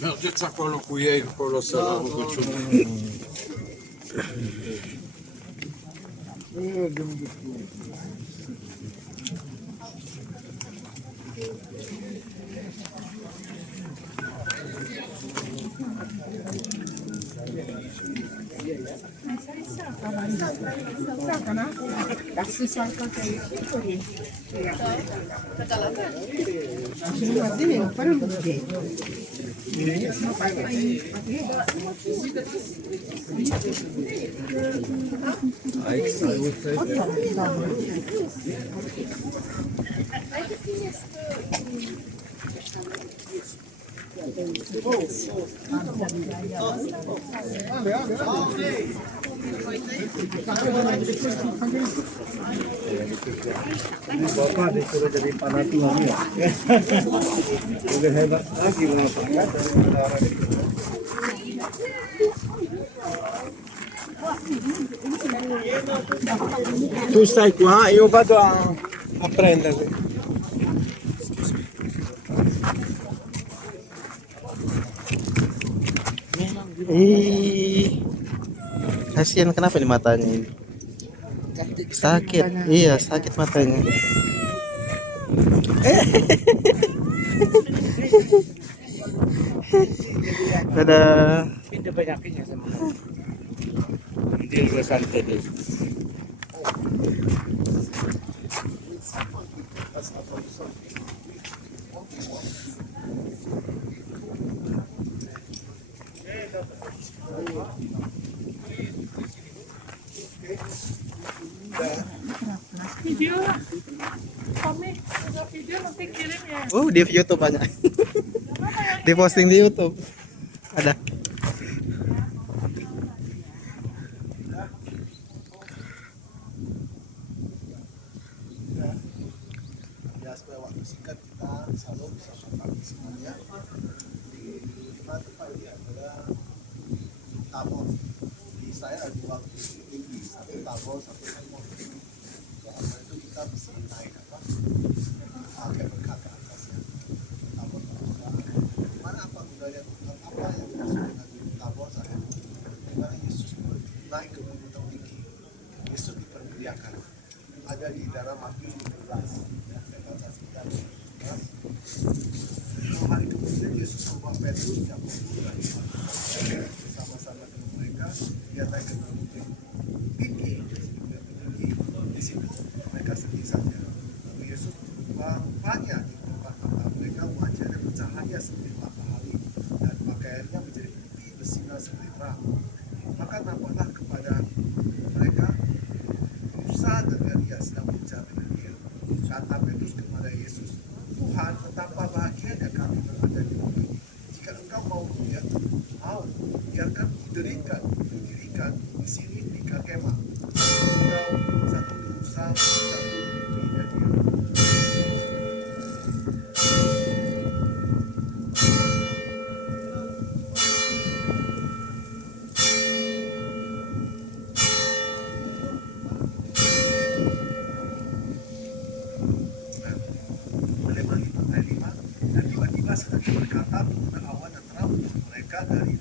Mergeți acolo cu ei, acolo să la rugăciune. Bapak disuruh jadi panatuan ya. Lebih hebat lagi mengatakan saudara itu. Tu stai qua, io vado a prenderli. Kasihan, kenapa nih matanya ini? Sakit, iya sakit matanya. Dadah. Pindah penyakitnya sama. Dia juga santai deh. Video komik, video nanti kirim ya. Di YouTube banyak. Di posting di YouTube. Ada. Ya, supaya waktu singkat kita selalu bisa bertemu semuanya. Di lima tempat ini adalah tabor. Di saya ada dua tinggi, satu tabor, satu tabor. Karena itu kita mesti naik agak berkat ke atas ya. Tabor mana apa gunanya? Apa yang dimaksud dengan tabor saya? Dimana Yesus naik ke gunung tertinggi. Yesus dipermuliakan. Ada di dalam Matius 15. Hari kemudian Yesus membawa Petrus dan Yakobus bersama-sama dengan mereka. Dia naik ke gunung tinggi. Di situ mereka sedih saja. Lalu Yesus rupanya di tempat mereka wajahnya bercahaya seperti matahari dan pakaiannya menjadi putih bersinar seperti terang. Maka nampaklah kepada mereka Musa dan Elia sedang bicara dengan dia. Kata Petrus kepada Yesus, Tuhan, betapa bahagianya kami berada di bumi ini. Jika engkau mau biarkan didirikan di sini di kemah. Satu untuk Musa, satu untuk Elia. Dan tiba-tiba sedang berkata, turunlah awan dan terang mereka dari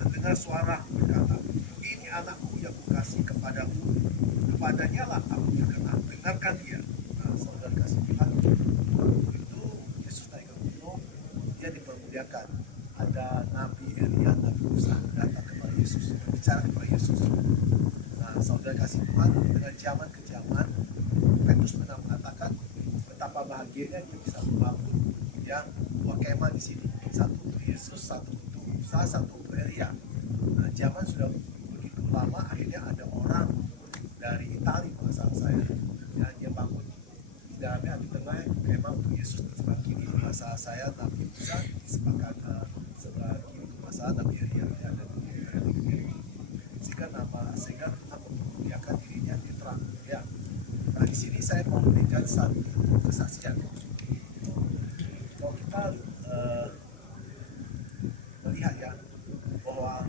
terdengar suara berkata, ini anakku yang kukasih kepadamu, kepadanya lah aku berkenan, dengarkan dia. Nah, saudara kasih Tuhan, itu Yesus naik ke gunung, dia dipermuliakan. Ada Nabi Elia, Nabi Musa datang kepada Yesus, bicara kepada Yesus. Nah, saudara kasih Tuhan, dengan zaman ke zaman, Petrus pernah mengatakan betapa bahagianya dia bisa membangun yang dua kemah di sini, satu untuk Yesus, satu untuk Musa, satu untuk Elia. Nah, zaman sudah begitu lama, akhirnya ada orang dari Itali, masalah saya, yang dia bangun di dalamnya di tengah kemah untuk Yesus di sebelah kiri, masalah saya Nabi Musa di sebelah kiri, masalah Nabi Elia yang ada di kiri. Sehingga Tuhan memuliakan dirinya di terang. Ya. Nah, di sini saya mau memberikan satu kesaksian. Kalau kita melihat ya bahwa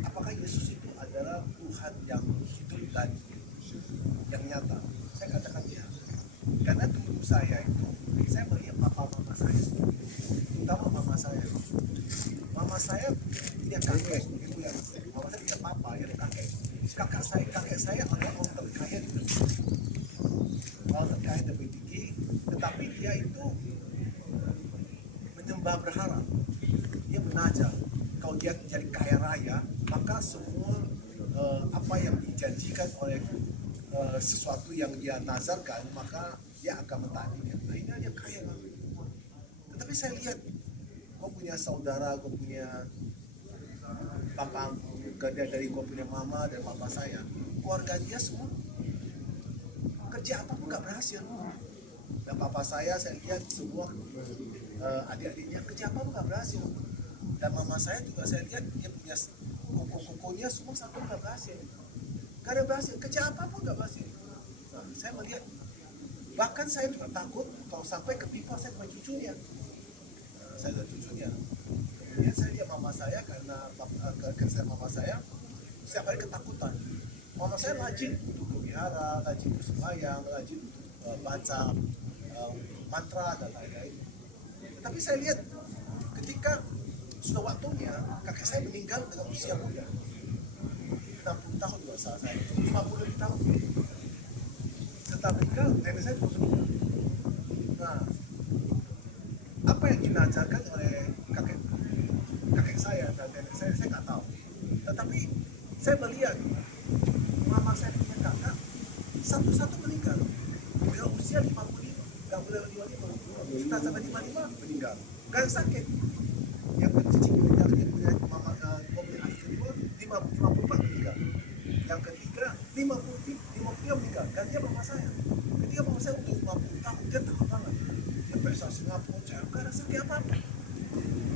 apakah Yesus itu adalah Tuhan yang hidup dan yang nyata. Saya katakan ya, karena dulu saya itu, saya melihat papa mama saya, terutama mama saya. Mama saya punya kakek, itu yang mama saya punya papa, yang kakek. Kakek saya adalah orang terkaya di negeri. Orang terkaya lebih tinggi, tetapi dia itu menyembah berhala. Dia mengajar, kalau dia jadi kaya raya, maka semua apa yang dijanjikan oleh sesuatu yang dia nazarkan, maka dia akan mentaatinya. Nah, ini dia kaya banget. Tetapi saya lihat, kau punya saudara, kau punya papa, dari kau punya mama dan papa saya, keluarga dia semua kerja apapun nggak berhasil. Dan papa saya lihat semua adik-adiknya kerja apapun nggak berhasil. Dan mama saya juga saya lihat dia punya koko-kokonya semua sampai nggak berhasil. Gak ada berhasil, kerja apapun nggak berhasil. Nah, saya melihat, bahkan saya juga takut kalau sampai ke pipa saya punya cucunya. Nah, saya ada cucunya. Kemudian saya lihat mama saya, karena saya mama saya setiap hari ketakutan. Mama saya rajin untuk ke wihara, rajin untuk sembahyang, rajin untuk baca mantra dan lain-lain. Tetapi saya lihat ketika sudah waktunya, kakek saya meninggal dengan usia muda. 60 tahun kalau salah saya, 50 tahun. Setelah meninggal, nenek saya terus meninggal. Nah, apa yang diajarkan oleh kakek saya dan nenek saya nggak tahu. Tetapi saya melihat mama saya punya kakak satu-satu meninggal. Dia usia 55, nggak boleh 55, setelah sampai 55 meninggal. Gak sakit. Yang ketiga, yang punya mama mobil adik kedua 54 meninggal. Yang ketiga 50 meninggal. Gantinya mama saya. Ketika mama saya untuk 50 tahun dia takut banget. Dia periksa Singapura, saya gak ada sakit apa-apa.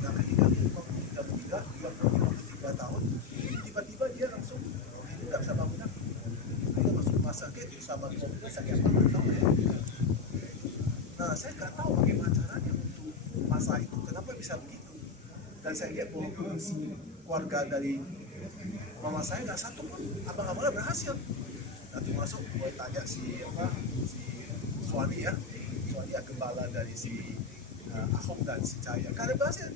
Yang ketiga dia 53 meninggal, 53 tahun. Tiba-tiba dia langsung nggak bisa bangun lagi. Dia masuk rumah sakit sama mobilnya sakit apa nggak tahu ya. Nah, saya nggak tahu bagaimana caranya untuk masa itu, kenapa bisa begitu. Dan saya lihat bahwa keluarga dari mama saya nggak satu pun abang-abangnya berhasil. Nanti masuk boleh tanya si Suami ya gembala dari si Ahok dan si Cahaya. Karena berhasil,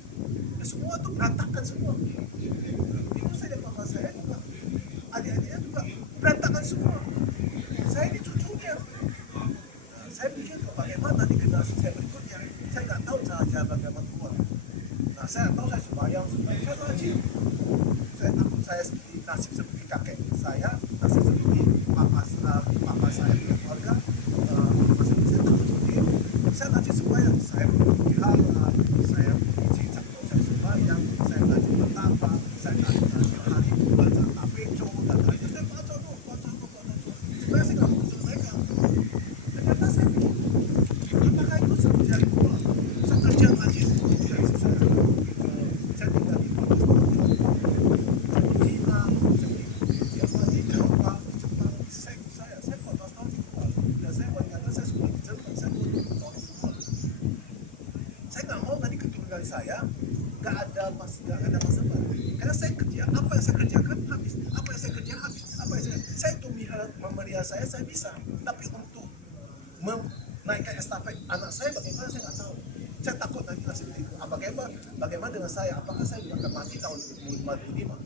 semua tuh berantakan semua. Ibu saya dan mama saya juga, adik-adiknya juga berantakan semua. Saya ini cucunya. Nah, saya pikir bagaimana di generasi saya berikutnya, saya nggak tahu cara bagaimana keluar. Nah, saya tahu saya sembahyang, saya rajin. Saya takut saya nasib seperti kakek saya, nasib seperti papa saya punya keluarga. Saya takut seperti itu. Saya rajin sembahyang, saya berwihara, saya cincang, saya sembahyang, saya rajin bertapa, saya rajin hari baca tapeco dan lain-lain. Saya baca. Supaya saya nggak mau ketemu mereka. Ternyata saya pikir, apakah itu seperti dari dulu? Saya kerja rajin, saya tinggal di kota Jepang, saya di Cina, saya di Eropa, di Jepang, saya 14 tahun di luar, dan saya ternyata saya sekolah di Jerman, saya 20 tahun di luar. Saya nggak mau tadi keturunan saya nggak ada masalah, karena saya kerja, apa yang saya kerjakan habis, apa yang saya kerja habis, apa yang saya untuk memelihara saya bisa, tapi untuk menaikkan estafet anak saya bagaimana saya nggak tahu. Saya takut nanti seperti itu. Bagaimana dengan saya? Apakah saya juga akan mati tahun 2055?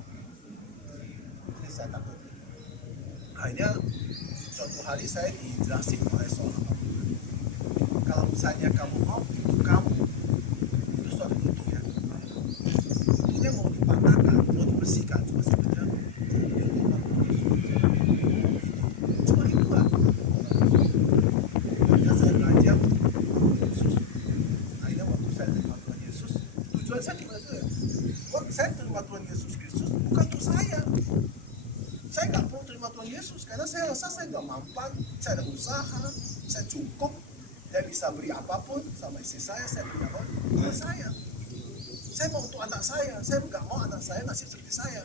Jadi saya takut. Akhirnya suatu hari saya dijelasin oleh seorang Abu. Kalau misalnya kamu mau, itu kamu. Itu suatu ya. Itu mau dipatahkan, mau dibersihkan, cuma sebenarnya cuma itu lah. Ketika saya belajar Yesus, akhirnya waktu saya terima Tuhan Yesus, tujuan saya gimana saja? Saya terima Tuhan Yesus Kristus bukan untuk saya. Saya nggak perlu terima Tuhan Yesus karena saya rasa saya nggak mampan, saya ada usaha, saya cukup, saya bisa beri apapun sama istri saya punya orang, bukan saya. Saya mau untuk anak saya nggak mau anak saya nasib seperti saya.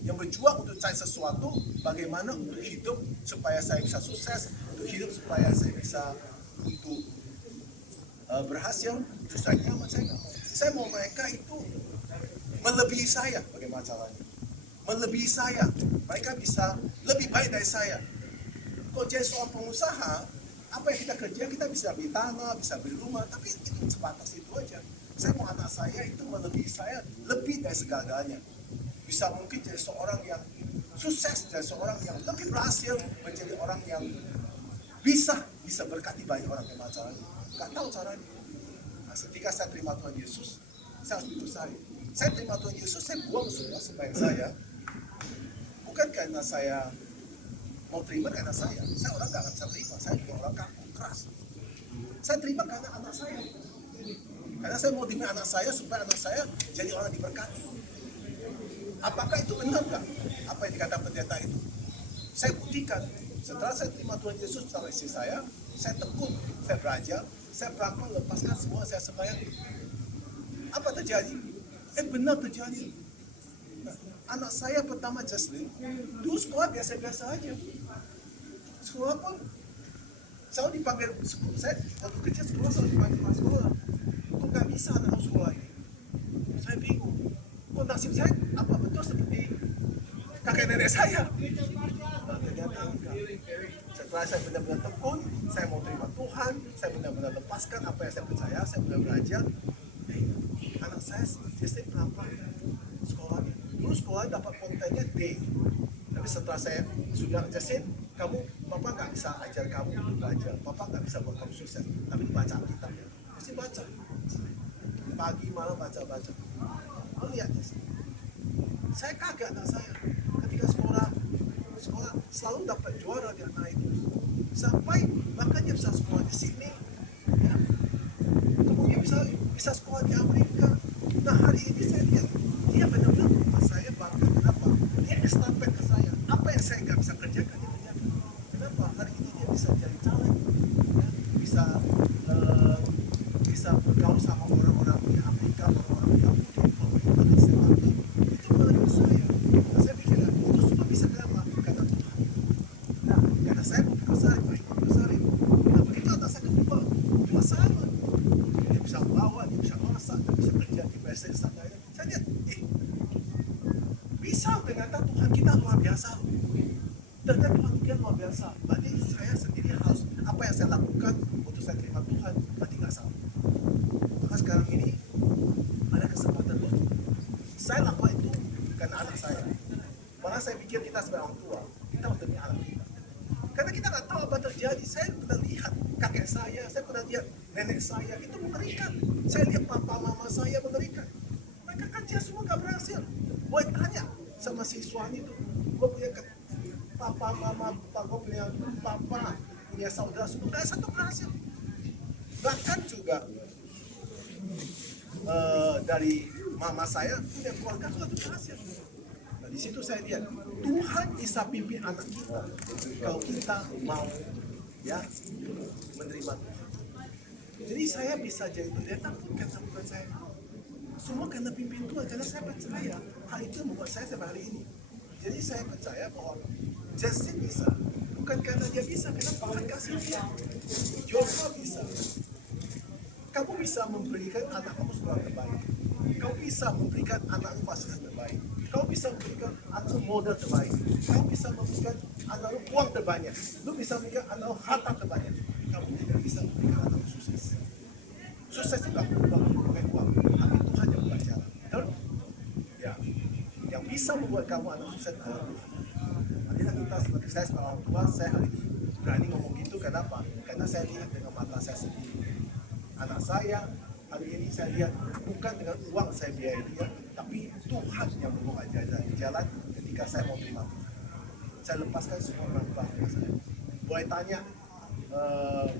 Yang berjuang untuk cari sesuatu, bagaimana untuk hidup supaya saya bisa sukses, untuk hidup supaya saya bisa untuk berhasil, itu saya nyaman, saya nggak mau. Saya mau mereka itu melebihi saya, bagaimana caranya. melebihi saya. Mereka bisa lebih baik dari saya. Kalau jadi seorang pengusaha, apa yang kita kerja, kita bisa beli tanah, bisa beli rumah, tapi itu sebatas itu aja. Saya mau anak saya itu melebihi saya, lebih dari segalanya. Bisa mungkin jadi seorang yang sukses, jadi seorang yang lebih berhasil, menjadi orang yang bisa berkati banyak orang yang caranya. Gak tahu caranya. Nah, ketika saya terima Tuhan Yesus, saya harus itu saya terima Tuhan Yesus, saya buang semua sembahyang saya. Bukan karena saya mau terima karena saya orang gak akan bisa terima. Saya juga orang kaku, keras. Saya terima karena anak saya. Karena saya mau terima anak saya supaya anak saya jadi orang diberkati. Apakah itu benar nggak? Apa yang dikatakan pendeta itu? Saya buktikan. Setelah saya terima Tuhan Yesus sama istri saya tekun, saya belajar, saya pelan-pelan lepaskan semua saya sembahyang. Apa terjadi? Benar terjadi. Nah, anak saya pertama Jocelyn, dulu sekolah biasa-biasa aja. Sekolah pun selalu dipanggil, saya waktu kecil selalu dipanggil ke sekolah. Kok nggak bisa anak sekolah ini? Saya bingung. Kok nasib saya apa betul seperti kakek nenek saya? Nah, ternyata enggak. Setelah saya benar-benar tekun, saya mau terima Tuhan, saya benar-benar lepaskan apa yang saya percaya, saya benar belajar. Anak saya jadi pelan-pelan sekolahnya. Dulu sekolah dapat kontennya D. Tapi setelah saya sudah Jasin, Papa nggak bisa ajar kamu untuk belajar. Papa nggak bisa buat kamu sukses. Tapi baca Alkitabnya. Mesti baca. Pagi malam baca. Oh lihat Jasin. Saya kaget anak saya. Ketika sekolah selalu dapat juara di anak itu. Sampai bahkan dia bisa sekolah di sini. Ya. Kemudian bisa sekolah di Amerika. Nah hari ini saya lihat dia benar-benar rumah saya bangga. Kenapa? Dia estafet ke saya. Apa yang saya nggak bisa kerjakan dia kerjakan. Kenapa? Hari ini dia bisa jadi caleg, ya, bisa bergaul sama orang-orang di Amerika, orang-orang di Afrika, itu melalui saya. Nah, saya pikir itu semua bisa kenapa? Karena Tuhan. Nah, karena saya mau ikut besar. Nah, begitu anak saya kedua cuma sama. Dia bisa bawa, dia bisa masak, dia bisa kerja di Mercedes sana. Saya lihat, bisa ternyata Tuhan kita luar biasa. Ternyata Tuhan kita luar biasa. Berarti saya sendiri harus apa yang saya lakukan untuk saya terima Tuhan berarti nggak salah. Maka sekarang ini ada kesempatan buat saya lakukan itu karena anak saya. Malah saya pikir kita sebagai orang tua kita harus demi anak kita. Karena kita nggak tahu apa terjadi. Saya pernah lihat kakek saya pernah lihat nenek saya itu mengerikan. Saya lihat papa mama saya mengerikan. Mereka kerja semua nggak berhasil. Boleh tanya sama si suami itu, gue punya papa mama, gue punya papa, punya saudara semua nggak satu berhasil. Bahkan juga dari mama saya punya keluarga juga berhasil. Nah di situ saya lihat Tuhan bisa pimpin anak kita kalau kita mau ya menerima Tuhan. Jadi saya bisa jadi pendeta bukan bukan saya. Semua karena pimpin Tuhan, karena saya percaya hal itu membuat saya sampai hari ini. Jadi saya percaya bahwa Justin bisa, bukan karena dia bisa, karena Tuhan kasih dia. Joshua bisa. Kamu bisa memberikan anak kamu sekolah terbaik. Kamu bisa memberikan anak fasilitas terbaik. Kamu bisa memberikan anak modal terbaik. Kamu bisa memberikan anak uang terbanyak. Lu bisa memberikan anak harta terbanyak. Kamu tidak bisa memberikan anak sukses. Sukses itu gak bukan uang, tapi Tuhan yang membuat jalan. Betul? Ya. Yang bisa membuat kamu anak sukses adalah Tuhan. Marilah kita sebagai saya sebagai orang tua, saya hari ini berani ngomong gitu. Kenapa? Karena saya lihat dengan mata saya sendiri. Anak saya hari ini saya lihat bukan dengan uang saya biayai dia, tapi Tuhan yang membuka jalan ketika saya mau terima Tuhan. Saya lepaskan semua orang saya. Boleh tanya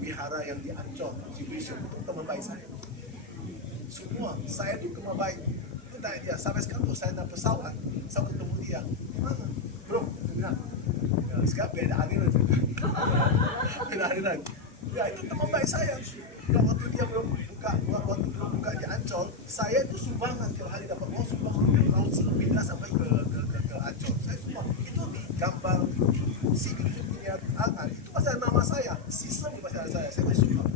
wihara yang di Ancol, Cibisu, itu teman baik saya. Semua, saya itu teman baik. Itu tanya dia, sampai sekarang tuh saya naik pesawat, saya ketemu dia. Gimana? Bro, dia bilang, ya, sekarang beda aliran juga. Beda aliran. Ya itu teman baik saya. Ya, waktu dia belum buka di Ancol, saya itu sumbangan tiap hari dapat uang sumbangan ke laut pindah sampai ke Ancol. Saya sumbang. Itu di gambar si punya Angan. Itu pasal nama saya. Sisa di pasal saya sumbang.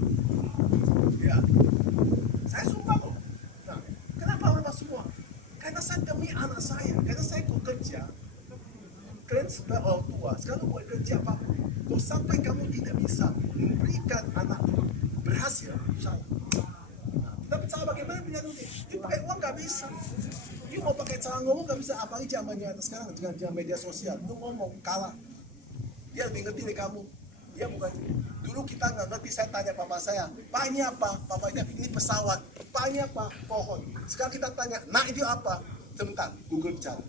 Ya, saya sumbang loh. Nah, kenapa orang semua? Karena saya demi anak saya. Karena saya kerja, kalian sebagai orang tua, sekarang buat kerja apa? Kalau sampai kamu tidak bisa memberikan anak berhasil, salah. Kita cara bagaimana punya duit? Dia pakai uang nggak bisa. Dia mau pakai cara ngomong nggak bisa. Apalagi zamannya sekarang dengan media sosial, lu ngomong kalah. Dia lebih ngerti dari kamu. Dia bukan. Dulu kita nggak ngerti. Saya tanya papa saya, Pak ini apa? Papanya ini pesawat. Pak ini apa? Pohon. Sekarang kita tanya, nah itu apa? Sebentar, Google bicara.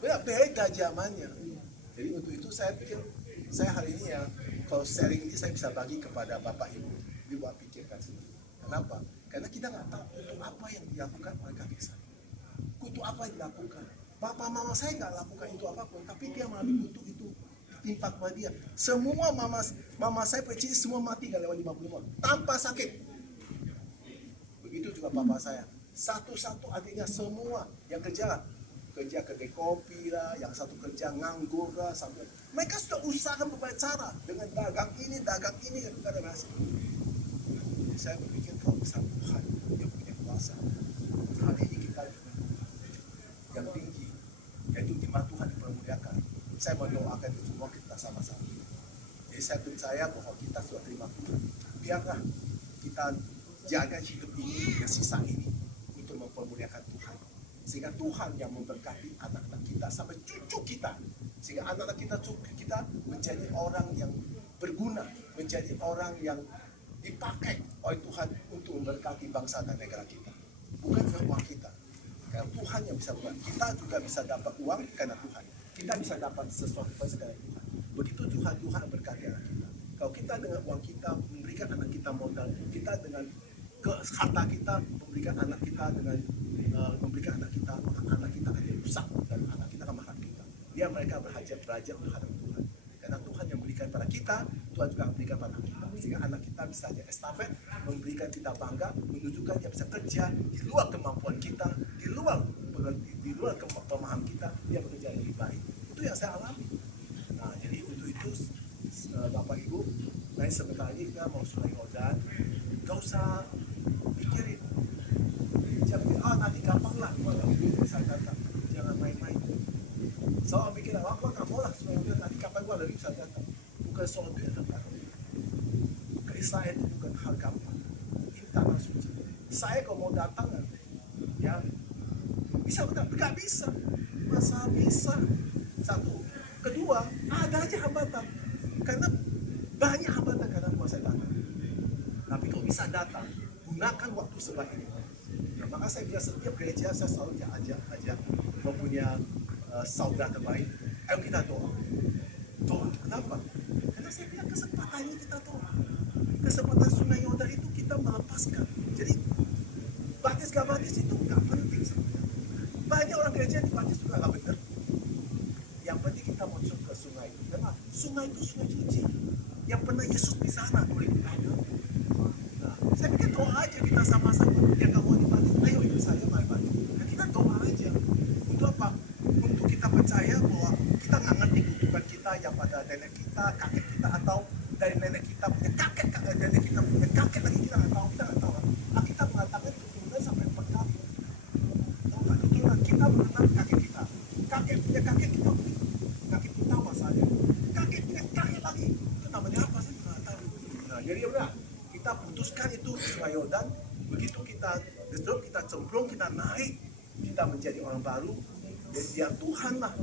Beda zamannya. Jadi untuk itu saya pikir, saya hari ini ya, kalau sharing ini saya bisa bagi kepada bapak ibu. Dibuat pikirkan sendiri. Kenapa? Karena kita nggak tahu untuk apa yang dilakukan oleh kakek saya. Untuk apa yang dilakukan. Papa mama saya nggak lakukan itu apapun, tapi dia mengambil untuk itu timpa kepada dia. Semua mama saya kecil semua mati gak lewat 55 tanpa sakit. Begitu juga papa saya. Satu-satu adiknya semua yang kerja kedai kopi lah, yang satu kerja nganggur lah, sampai mereka sudah usahakan berbagai cara dengan dagang ini kan tidak ada berhasil. Saya berpikir kalau besar Tuhan yang punya kuasa. Hari ini kita yang tinggi, yaitu iman Tuhan dipermuliakan. Saya mendoakan itu semua kita sama-sama. Jadi saya percaya bahwa kita sudah terima Tuhan. Biarlah kita jaga hidup ini, yang sisa ini, untuk mempermuliakan Tuhan. Sehingga Tuhan yang memberkati anak-anak kita sampai cucu kita. Sehingga anak-anak kita, cucu kita menjadi orang yang berguna, menjadi orang yang dipakai oleh Tuhan untuk memberkati bangsa dan negara kita. Bukan dengan uang kita. Karena Tuhan yang bisa buat. Kita juga bisa dapat uang karena Tuhan. Kita bisa dapat sesuatu karena Tuhan. Begitu Tuhan berkati anak kita. Kalau kita dengan uang kita memberikan anak kita modal, kita dengan harta kita memberikan anak kita dengan memberikan anak kita, maka anak kita akan rusak dan anak kita akan makan kita. Mereka belajar menghadap Tuhan. Karena Tuhan yang memberikan pada kita, Tuhan juga memberikan pada kita. Sehingga anak kita bisa jadi estafet, memberikan kita bangga, menunjukkan dia bisa kerja di luar kemampuan kita, di luar pemahaman kita, dia bekerja yang lebih baik. Itu yang saya alami. Nah, jadi untuk itu Bapak Ibu, lain sebentar lagi kita mau Sungai Yordan, gak usah pikirin. Jangan nanti gampang lah, kalau duit bisa datang. Jangan main-main. Soal pikir apa nggak mau lah Sungai Yordan, nanti kapan gua lagi bisa datang. Bukan soal duit atau ke Israel itu bukan hal gampang. Ini tanah suci. Saya kalau mau datang ya bisa betul, nggak bisa. Masa bisa? Satu. Kedua, ada aja hambatan. Karena banyak hambatan karena saya datang. Tapi kalau bisa datang, gunakan waktu sebaik ini. Nah, maka saya bilang setiap gereja saya selalu ajak mempunyai saudara terbaik. Ayo kita doa. Doa kenapa? Karena saya bilang kesempatan ini kita doa. Kesempatan Sungai Yordan itu kita melepaskan. Jadi baptis gak baptis itu gak penting sebenarnya. Banyak orang gereja dibaptis juga gak benar. Yang penting kita masuk ke sungai itu. Karena sungai itu sungai suci. Yang pernah Yesus di sana boleh kita. Nah, saya pikir doa aja kita sama-sama. Yang gak mau dibaptis, ayo ikut saya mau baptis. Nah, kita doa aja. Untuk apa? Untuk kita percaya bahwa kita nggak ngerti kehidupan kita yang pada nenek kita, kakek kita, atau dari nenek kita punya kakek, nenek kita punya kakek lagi kita nggak tahu. Nah, kita mengatakan keturunan sampai 4 kali. Keturunan kita mengenal kakek kita, kakek punya kakek kita, kakek kita masalahnya, kakek punya kakek lagi. Itu namanya apa saya juga nggak tahu. Nah, jadi udah kita putuskan itu Sungai Yordan. Begitu kita cemplung, kita naik, kita menjadi orang baru. Dan dia Tuhan lah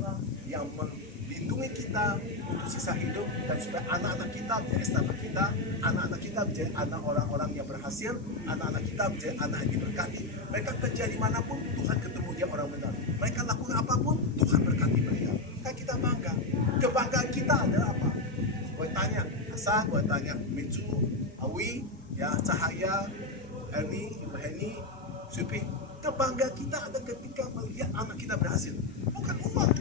yang melindungi kita untuk sisa hidup, dan supaya anak-anak kita menjadi estafet kita, anak-anak kita menjadi anak orang-orang yang berhasil, anak-anak kita menjadi anak yang diberkati. Mereka kerja dimanapun, Tuhan ketemu dia orang benar. Mereka lakukan apapun, Tuhan berkati mereka. Kan kita bangga. Kebanggaan kita adalah apa? Boleh tanya Hasan, boleh tanya Mitsu, Awi, ya Cahaya, Erni, Ibu Heni, Supi. Kebanggaan kita ada ketika melihat anak kita berhasil, bukan uang.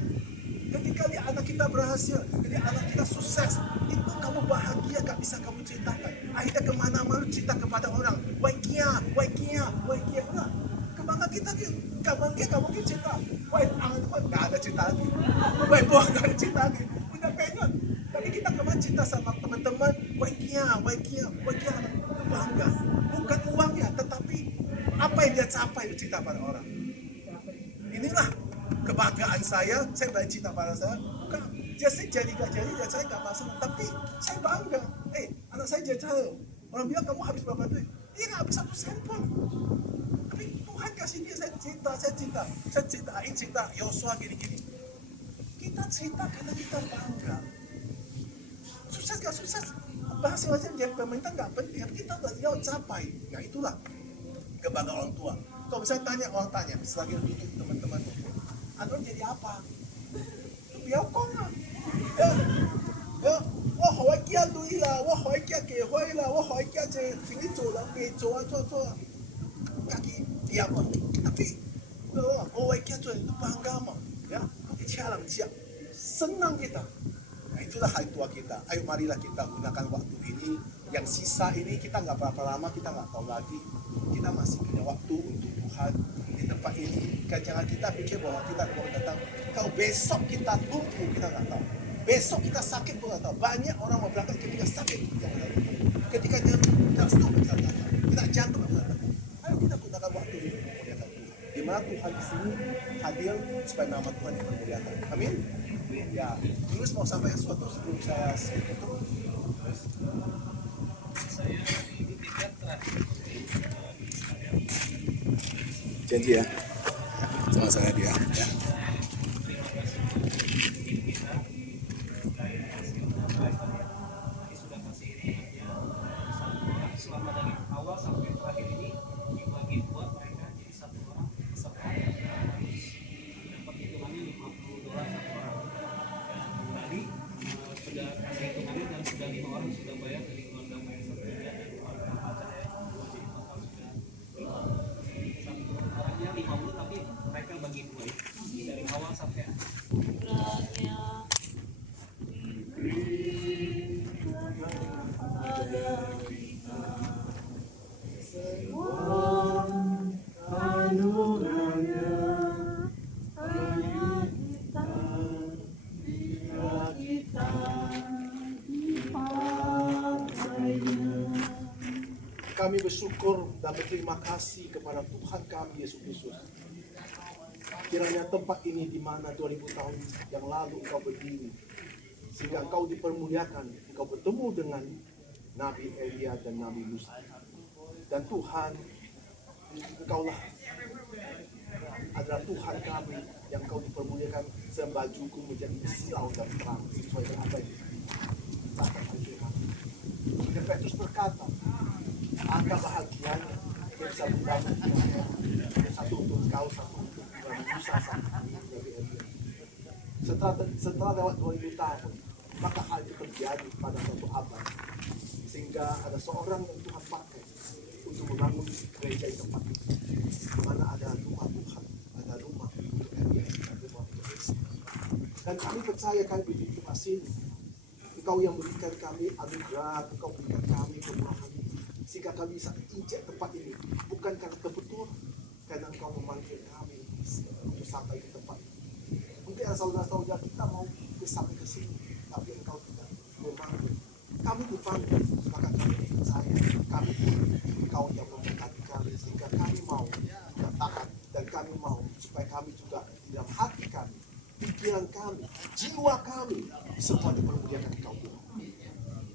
Ketika lihat anak kita berhasil, ketika anak kita sukses, itu kamu bahagia, gak bisa kamu ceritakan. Akhirnya kemana-mana cerita kepada orang, waikia. Nah, kebanggaan kita, kamu cerita. Gak ada cerita lagi. Buah gak ada cerita lagi. Udah penyot. Tapi kita kemarin cerita sama teman-teman, waikia, bangga. Bukan uangnya, tetapi apa yang dia capai cerita pada orang. Inilah kebahagiaan Kecintaan saya balik cinta pada saya. Bukan, dia jadi gak jadi, ya saya gak masalah. Tapi saya bangga. Anak saya jadi cara. Orang bilang kamu habis berapa duit? Dia gak habis 1 sen pun. Tapi Tuhan kasih dia, saya cinta. Yosua gini-gini. Kita cinta karena kita bangga. Sukses gak sukses? Hasilnya dia pemerintah gak penting. Kita udah capai. Ya itulah kebanggaan orang tua. Kalau misalnya orang tanya, selagi duduk teman-teman, Anda jadi apa? Biar kong lah. Wah, hoi kia duit lah, wah hoi kia kehoi lah, wah hoi kia je sini coba, coba. Kaki diam. Tapi, hoi kia tu bangga mah, ya, cara siap, senang kita. Nah, itulah hari tua kita. Ayo marilah kita gunakan waktu ini. Yang sisa ini kita nggak berapa lama, kita nggak tahu lagi. Kita masih punya waktu untuk Tuhan di tempat ini. Jangan kita pikir bahwa kita mau datang. Kalau besok kita lumpuh, kita nggak tahu. Besok kita sakit pun nggak tahu. Banyak orang mau berangkat ketika sakit, ketika dia stroke kita nggak tahu. Kita jantung kita nggak tahu. Ayo kita gunakan waktu ini untuk memuliakan Tuhan. Di mana Tuhan di sini hadir supaya nama Tuhan dipermuliakan. Amin. Ya, Yunus mau sampaikan sesuatu sebelum saya tutup. Saya ini tiket terakhir. Janji ya, sama saya dia. Ya. Sudah kasih ini selama dari awal sampai terakhir ini dibagi buat mereka jadi 1 orang peserta harus dapat hitungannya $50 satu orang. Dan tadi sudah kasih hitungannya dan sudah 5 orang sudah bayar dari keluarga mereka dan keluarga pacar ya. Jadi total sudah 1 orangnya 50 tapi mereka bagi 2 dari awal sampai akhir. Kami bersyukur dan berterima kasih kepada Tuhan kami Yesus Kristus. Kiranya tempat ini di mana 2000 tahun yang lalu Engkau berdiri, sehingga Engkau dipermuliakan, Engkau bertemu dengan Nabi Elia dan Nabi Musa. Dan Tuhan, Engkaulah adalah Tuhan kami yang Engkau dipermuliakan, sembajuku menjadi silau dan terang sesuai dengan apa yang dikatakan oleh kami. Dan Petrus berkata, angka bahagianya dia bisa membangun satu untuk Engkau, satu untuk Nabi Musa, satu untuk Nabi Elia. Setelah lewat 2000 tahun, maka hal itu terjadi pada suatu abad, sehingga ada seorang yang Tuhan pakai untuk membangun gereja di tempat itu, di mana ada rumah Tuhan, ada rumah untuk Elia, ada rumah untuk Yesus. Dan kami percaya kami begitu masih Engkau yang berikan kami anugerah, Engkau berikan kami kemurahan, sehingga kami bisa injak tempat ini, bukan karena kebetulan, karena Engkau memanggil kami untuk sampai ke tempat ini. Mungkin ada saudara-saudara kita mau sampai ke sini, tapi Engkau tidak memanggil. Kami dipanggil, maka kami percaya, kami pun Engkau yang memberkati kami, sehingga kami mau juga taat, dan kami mau supaya kami juga di dalam hati kami, pikiran kami, jiwa kami, semua dipermuliakan Engkau Tuhan.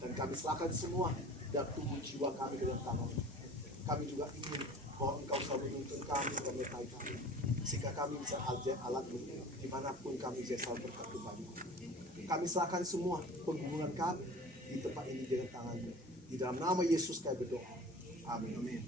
Dan kami serahkan semua dan tubuh jiwa kami ke dalam tangan. Kami juga ingin bahwa Engkau selalu menuntun kami dan menyertai kami, sehingga kami bisa alat ini dimanapun kami bisa berkat kembali. Kami serahkan semua penghubungan kami di tempat ini dengan tangan-Mu. Di dalam nama Yesus kami berdoa. Amin. Amin.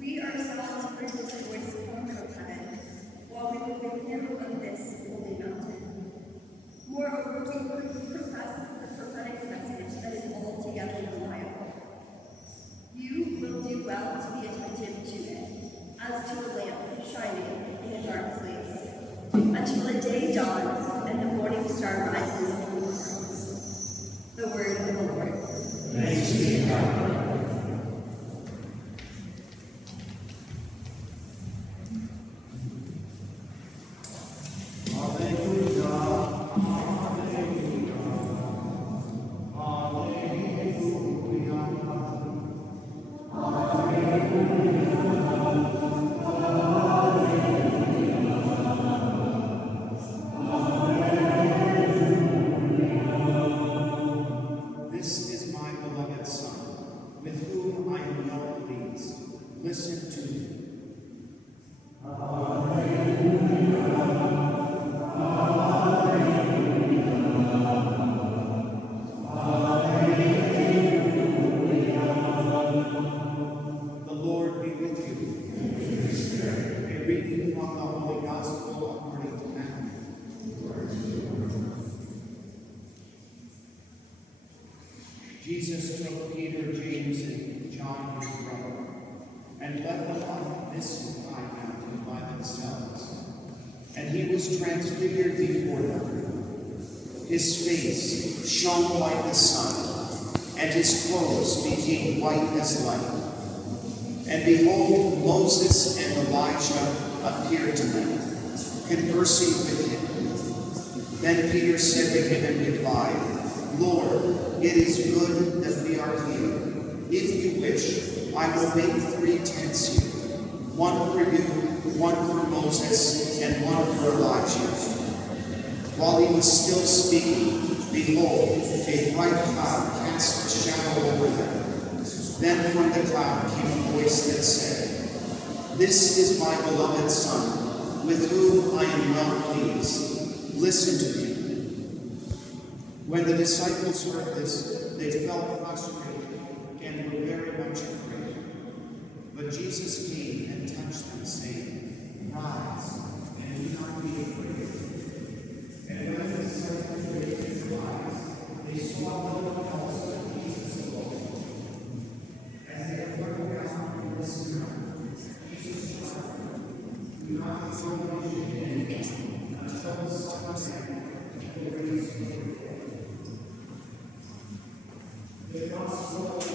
We ourselves heard his voice come from heaven while we were with him on this holy mountain. Moreover, we profess the prophetic message that is altogether reliable. You will do well to be attentive to it, as to a lamp shining in a dark place, until the day dawns and the morning star rises in the heavens. The word of the Lord. Thanks be to God. This is my beloved Son, with whom I am well pleased. Listen to me. The Lord be with you. A reading from the Holy Gospel according to Matthew. Jesus took Peter, James, and John, his brother, and led them up this high mountain by themselves. And he was transfigured before them. His face shone like the sun, and his clothes became white as light. And behold, Moses and Elijah appeared to them, conversing with him. Then Peter said to him in reply, Lord, it is good that we are here. If you wish, I will make 3 tents here, one for you, one for Moses, and one for Elijah. While he was still speaking, behold, a bright cloud cast a shadow over them. Then from the cloud came a voice that said, This is my beloved Son, with whom I am well pleased. Listen to me. When the disciples heard this, they fell prostrate and were very much afraid. But Jesus came and touched them, saying, Rise, and do not be afraid. And when the disciples raised their eyes, they saw no one else but Jesus alone. As they looked down from the sky, Jesus cried, Do not be afraid until the Son of Man will raise you. The gospel of the